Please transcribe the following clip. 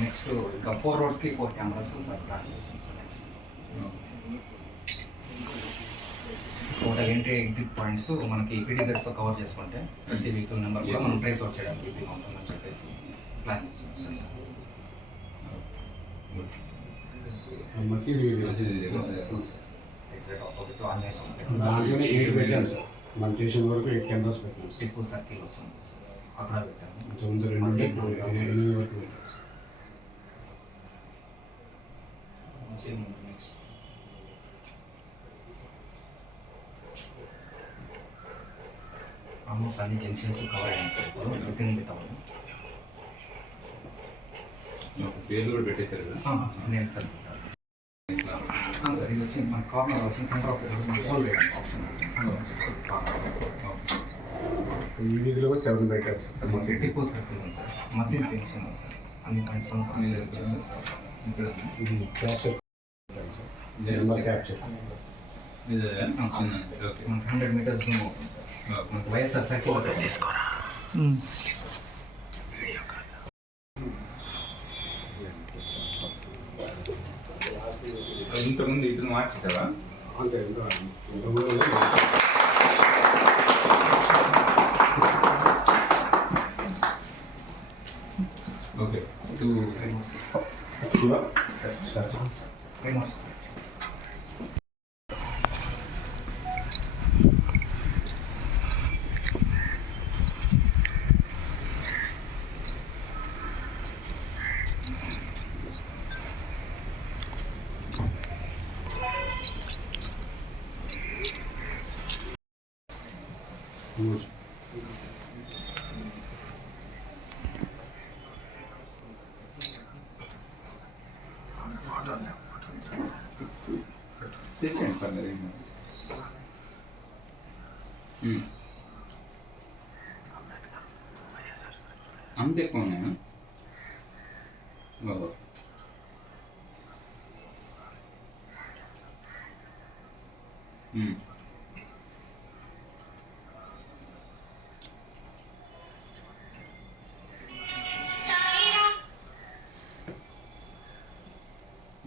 Next ఇంకా four రోడ్స్కి four cameras sir total entry exit points మనకి పీటీజెడ్స్ కవర్ చేసుకుంటే ప్రతి వెహికల్ నెంబర్ కూడా మనం ట్రేస్ అవుట్ చేయడానికి ఈజీగా ఉంటుందని చెప్పేసి ప్లాన్ చేస్తాం సార్ మసీదు ఎగ్జాక్ట్ ఆపోజిట్ ఆంజనేయ స్వామి దాంట్లోనే ఎయిట్ పెట్టాం సార్ మన స్టేషన్ వరకు ఎయిట్ కెమెరాస్ పెట్టాం సార్ టిప్పు సర్కిల్ వస్తుంది సార్ అక్కడ పెట్టాము. ఇంత ముందు రెండు మసీద్ పెట్టాం, ఎనిమిది ఎనిమిది వరకు పెట్టాం సార్ నెక్స్ట్ ఆల్మోస్ట్ అన్ని జంక్షన్స్ కవర్ అయ్యాయి సార్ ఇప్పుడు విత్ ఇన్ పేర్లు కూడా పెట్టేశారు కదా నేను సార్ సార్ ఇది వచ్చి మన కార్నర్ వచ్చింది సెంటర్ ఆఫ్ హోల్ ఆప్షన్ ఈ వీధిలో కూడా సెవెన్ పెట్టాం సార్ టిప్పు సర్కిల్ ఉంది సార్ మసీద్ జంక్షన్ ఉంది సార్ అన్ని చేసేస్తారు ఇక్కడ ఇది capture number capture hundred metres zoom అవుతుంది సార్ మనకి వైఎస్ఆర్ సర్కిల్ తీసుకోరా ఇంతకుముందు ఇతను మార్చేసావా. Okay to Shiva sir sir famous మూడు. తెచ్చేయండి పర్లేదు ఏం కాదు. ఉమ్. అంత ఎక్కువ ఉన్నాయా బాబా ఉమ్.